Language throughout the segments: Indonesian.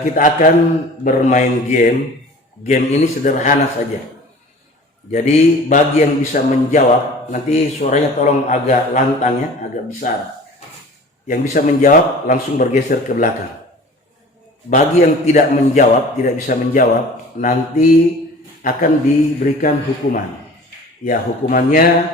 Kita akan bermain game. Game ini sederhana saja. Jadi bagi yang bisa menjawab, nanti suaranya tolong agak lantang ya, agak besar. Yang bisa menjawab langsung bergeser ke belakang. Bagi yang tidak menjawab, tidak bisa menjawab, nanti akan diberikan hukuman. Ya, hukumannya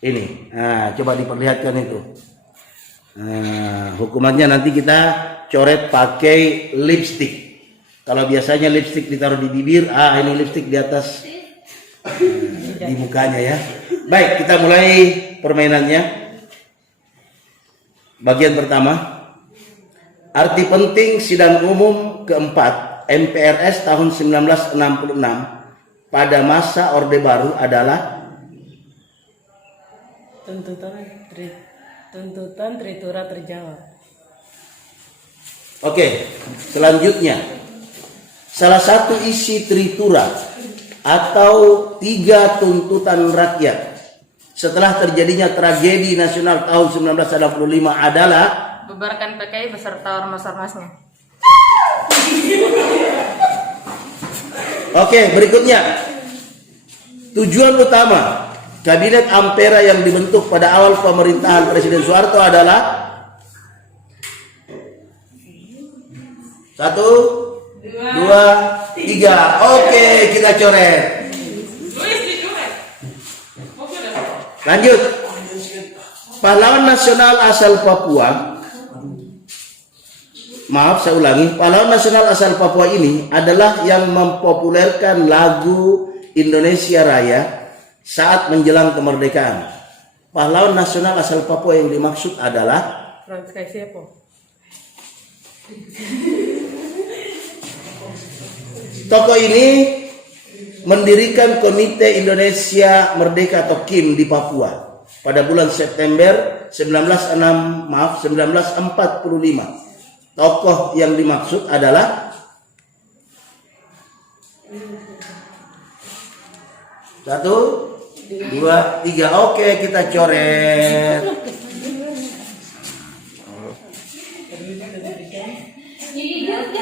ini. Nah, coba diperlihatkan itu. Nah, hukumannya nanti kita coret pakai lipstick. Kalau biasanya lipstick ditaruh di bibir, ini lipstick di atas di mukanya ya. Baik, kita mulai permainannya. Bagian pertama, arti penting sidang umum keempat MPRS tahun 1966 pada masa Orde Baru adalah tuntutan Tritura terjawab. Oke, selanjutnya salah satu isi Tritura atau 3 tuntutan rakyat setelah terjadinya tragedi nasional tahun 1965 adalah Bubarkan PKI beserta ormas-ormasnya. Oke, berikutnya tujuan utama Kabinet Ampera yang dibentuk pada awal pemerintahan Presiden Soeharto adalah 1, 2, 3. Oke, kita coret. Lanjut. Pahlawan nasional asal Papua. Maaf, saya ulangi. Pahlawan nasional asal Papua ini adalah yang mempopulerkan lagu Indonesia Raya saat menjelang kemerdekaan. Pahlawan nasional asal Papua yang dimaksud adalah Frans Kaisiepo. Tokoh ini mendirikan Komite Indonesia Merdeka atau KIM di Papua pada bulan September 1945. Tokoh yang dimaksud adalah 1, 2, 3. Oke, kita coret.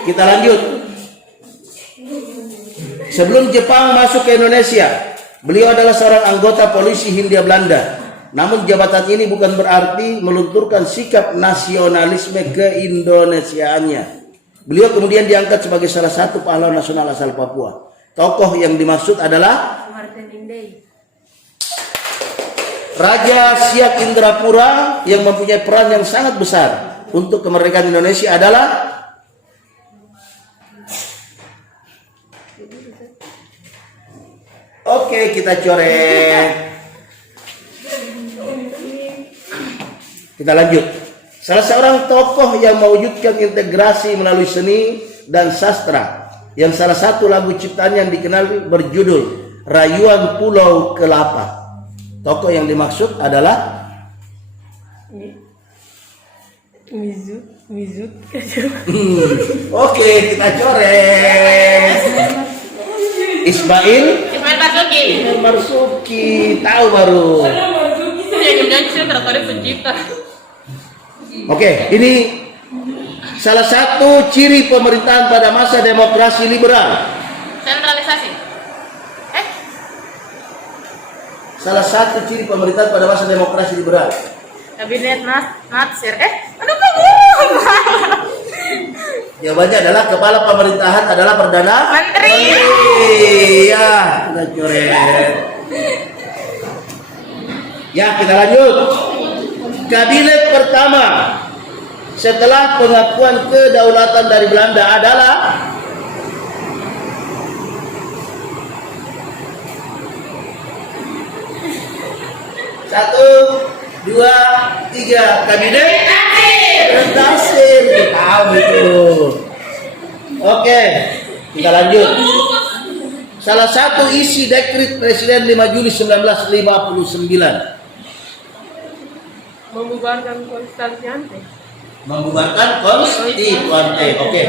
Kita lanjut. Sebelum Jepang masuk ke Indonesia, beliau adalah seorang anggota polisi Hindia Belanda. Namun jabatan ini bukan berarti melunturkan sikap nasionalisme keindonesiaannya. Beliau kemudian diangkat sebagai salah satu pahlawan nasional asal Papua. Tokoh yang dimaksud adalah Raja Siak Indrapura yang mempunyai peran yang sangat besar untuk kemerdekaan Indonesia adalah Oke, kita coret. Kita lanjut. Salah seorang tokoh yang mewujudkan integrasi melalui seni dan sastra, yang salah satu lagu ciptaannya yang dikenal berjudul Rayuan Pulau Kelapa. Tokoh yang dimaksud adalah Mizut. Oke, kita coret. Ismail Marzuki, tahu baru. Oke, ini salah satu ciri pemerintahan pada masa demokrasi liberal. Sentralisasi. Salah satu ciri pemerintahan pada masa demokrasi liberal. Kabinet Natsir. Aduh kamu. Jawabannya adalah kepala pemerintahan adalah Perdana Menteri. Ya, kita coret. Ya, kita lanjut. Kabinet pertama setelah pengakuan kedaulatan dari Belanda adalah satu, dua, tiga. Kabinet Nasir. Tahu itu. Oke, kita lanjut. Salah satu isi dekret Presiden 5 Juli 1959. Membubarkan konstituante. Membubarkan konstituante. Oke.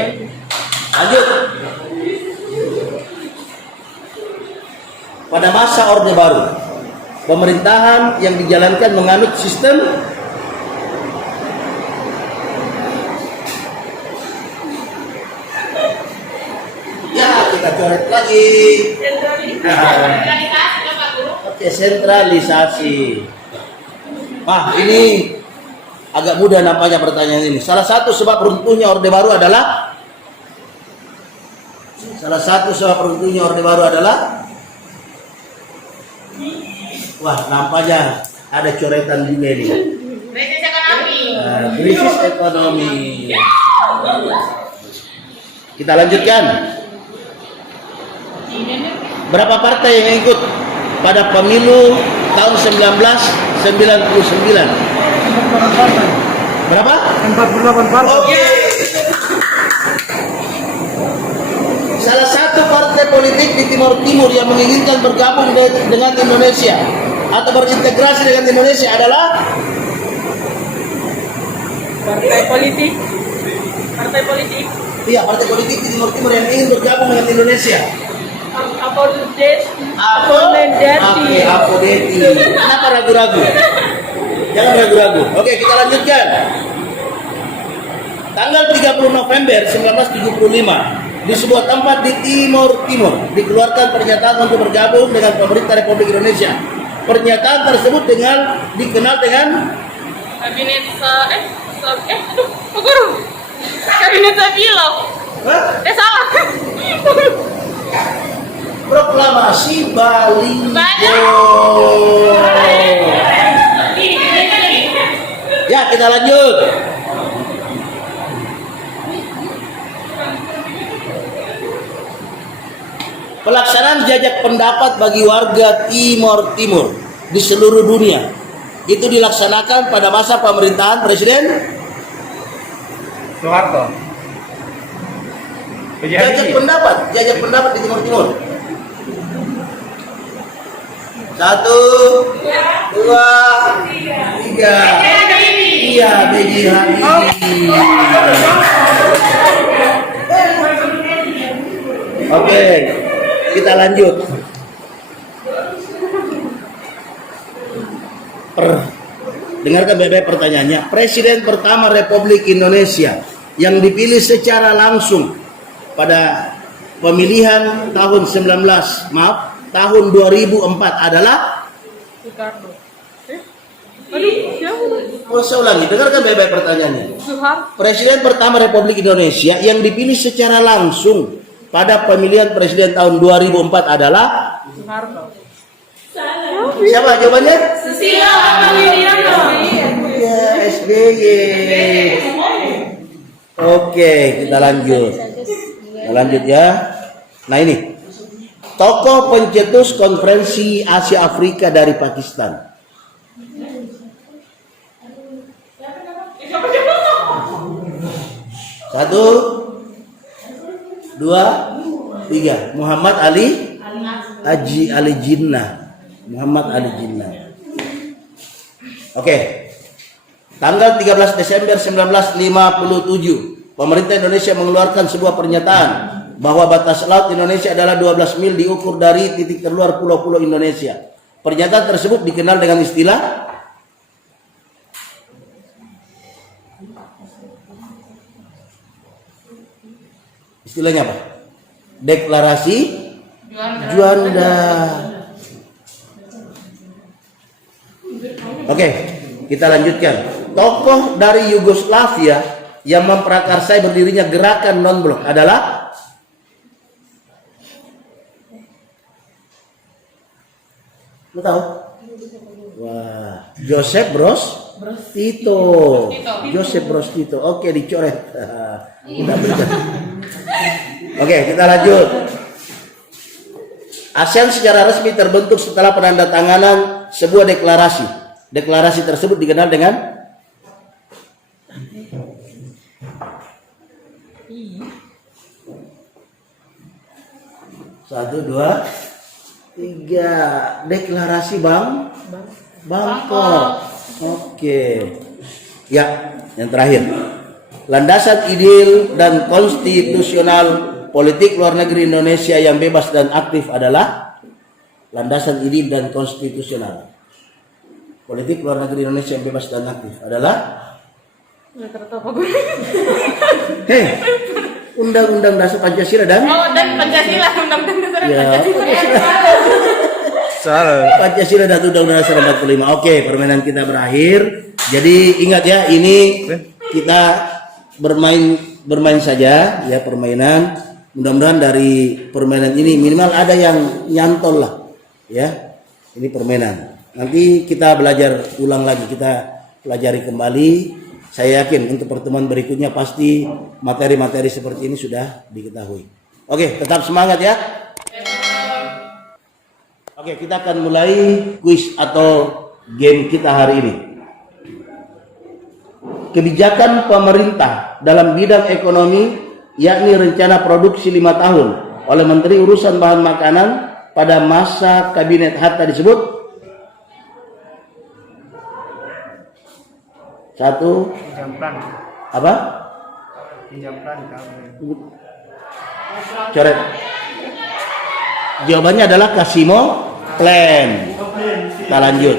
Lanjut. Pada masa Orde Baru, pemerintahan yang dijalankan menganut sistem ya kita coret lagi. Oke, sentralisasi. Ini agak mudah nampaknya pertanyaan ini. Salah satu sebab runtuhnya Orde Baru adalah wah, nampaknya ada coretan juga ini. Krisis ekonomi. Kita lanjutkan. Berapa partai yang ikut pada pemilu tahun 1999? Berapa? 48 partai. Oke. Salah satu partai politik di Timur Timur yang menginginkan bergabung dengan Indonesia atau berintegrasi dengan Indonesia adalah Partai politik. iya, partai politik di Timur Timur yang ingin bergabung dengan Indonesia. Apodeti. Kenapa ragu-ragu? Jangan ragu-ragu. Oke, kita lanjutkan. Tanggal 30 November 1975 di sebuah tempat di Timur Timur dikeluarkan pernyataan untuk bergabung dengan pemerintah Republik Indonesia. Pernyataan tersebut dikenal dengan Kabinet Kabinet Sabilo. Salah. Proklamasi Baliho. Ya, kita lanjut. Pelaksanaan jajak pendapat bagi warga Timur Timur di seluruh dunia itu dilaksanakan pada masa pemerintahan Presiden Soeharto. jajak pendapat di Timur Timur. 1, 2, 3. Iya, B.J. Habibie. Oke, kita lanjut. Dengarkan baik-baik pertanyaannya. Presiden pertama Republik Indonesia yang dipilih secara langsung pada pemilihan tahun 2004 adalah Soekarno. Siapa? saya ulangi, dengarkan baik-baik pertanyaannya. Soeharto. Presiden pertama Republik Indonesia yang dipilih secara langsung pada pemilihan presiden tahun 2004 adalah Soeharto. siapa jawabannya? Susilo Bambang Yudhoyono. Ya, SBY. Oke, kita lanjut. Ya. Nah ini, tokoh pencetus konferensi Asia Afrika dari Pakistan. 1, 2, 3. Muhammad Ali Jinnah. Oke. Tanggal 13 Desember 1957, pemerintah Indonesia mengeluarkan sebuah pernyataan bahwa batas laut Indonesia adalah 12 mil diukur dari titik terluar pulau-pulau Indonesia. Pernyataan tersebut dikenal dengan istilahnya apa? Deklarasi Juanda. Oke, kita lanjutkan. Tokoh dari Yugoslavia yang memprakarsai berdirinya gerakan non-blok adalah lu tahu? Wah, Joseph Broz Tito. Joseph Broz Tito. Oke, dicoret. Udah benar. Oke, kita lanjut. ASEAN secara resmi terbentuk setelah penandatanganan sebuah deklarasi. Deklarasi tersebut dikenal dengan 1, 2, 3. Deklarasi Bangkok. Oke. Ya, yang terakhir. Landasan ideal dan konstitusional politik luar negeri Indonesia yang bebas dan aktif adalah landasan ideal dan konstitusional. Politik luar negeri Indonesia yang bebas dan aktif adalah Undang-Undang Dasar Pancasila dan Pancasila, Undang-Undang Dasar Pancasila. Pancasila dan Undang-Undang Dasar 45. Oke, permainan kita berakhir. Jadi ingat ya, ini kita bermain saja ya permainan. Mudah-mudahan dari permainan ini minimal ada yang nyantol lah ya. Ini permainan. Nanti kita belajar ulang lagi, kita pelajari kembali. Saya yakin untuk pertemuan berikutnya pasti materi-materi seperti ini sudah diketahui. Oke, tetap semangat ya. Oke, kita akan mulai kuis atau game kita hari ini. Kebijakan pemerintah dalam bidang ekonomi, yakni rencana produksi 5 tahun oleh Menteri Urusan Bahan Makanan pada masa Kabinet Hatta disebut 1. Pinjam Apa? kamu. Coret. Jawabannya adalah Kasimo Plan. Kita lanjut.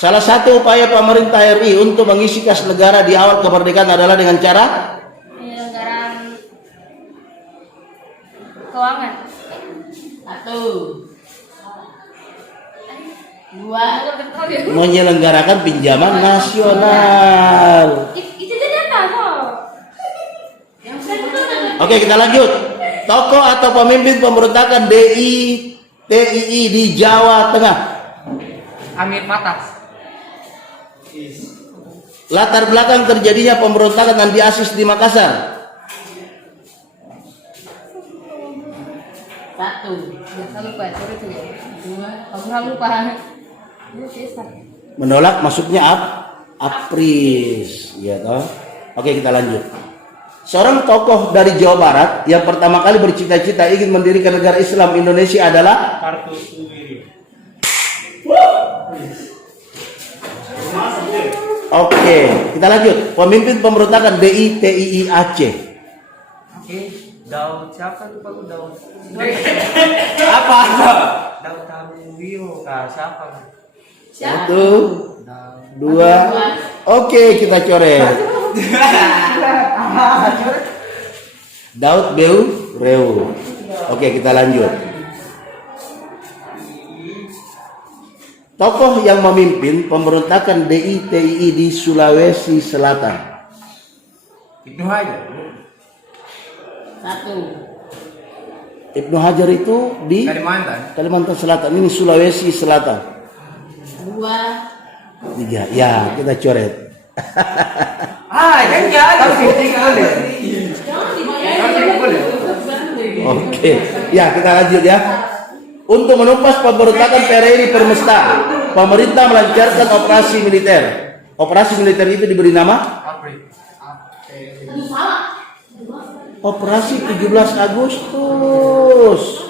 Salah satu upaya pemerintah RI untuk mengisi kas negara di awal kemerdekaan adalah dengan cara penyelenggaraan keuangan. 1, 2, menyelenggarakan pinjaman nasional. itu jadi apa kok? Oke, kita lanjut. Tokoh atau pemimpin pemberontakan TII di Jawa Tengah. Amir Patas. Latar belakang terjadinya pemberontakan Andi Asis di Makassar. 1, 2, Menolak masuknya APRIS, ya toh. Oke, kita lanjut. Seorang tokoh dari Jawa Barat yang pertama kali bercita-cita ingin mendirikan negara Islam Indonesia adalah Kartosuwiryo. Oke, kita lanjut. Pemimpin pemberontakan DITII Aceh. Oke, Daud siapa tuh Pak Daud? Apa? Daud Tabuwio kah siapa? 1, 2. Oke, kita coret. Daud Reu. Oke, kita lanjut. Tokoh yang memimpin pemberontakan DITII di Sulawesi Selatan. Ibnu Hajar. 1, Ibnu Hajar itu di Kalimantan Selatan. Ini Sulawesi Selatan. 2, 3. Ya, kita coret. Oke, ya kita lanjut ya. Untuk menumpas pemberontakan PRRI Permesta, pemerintah melancarkan operasi militer. Operasi militer itu diberi nama Operasi 17 Agustus.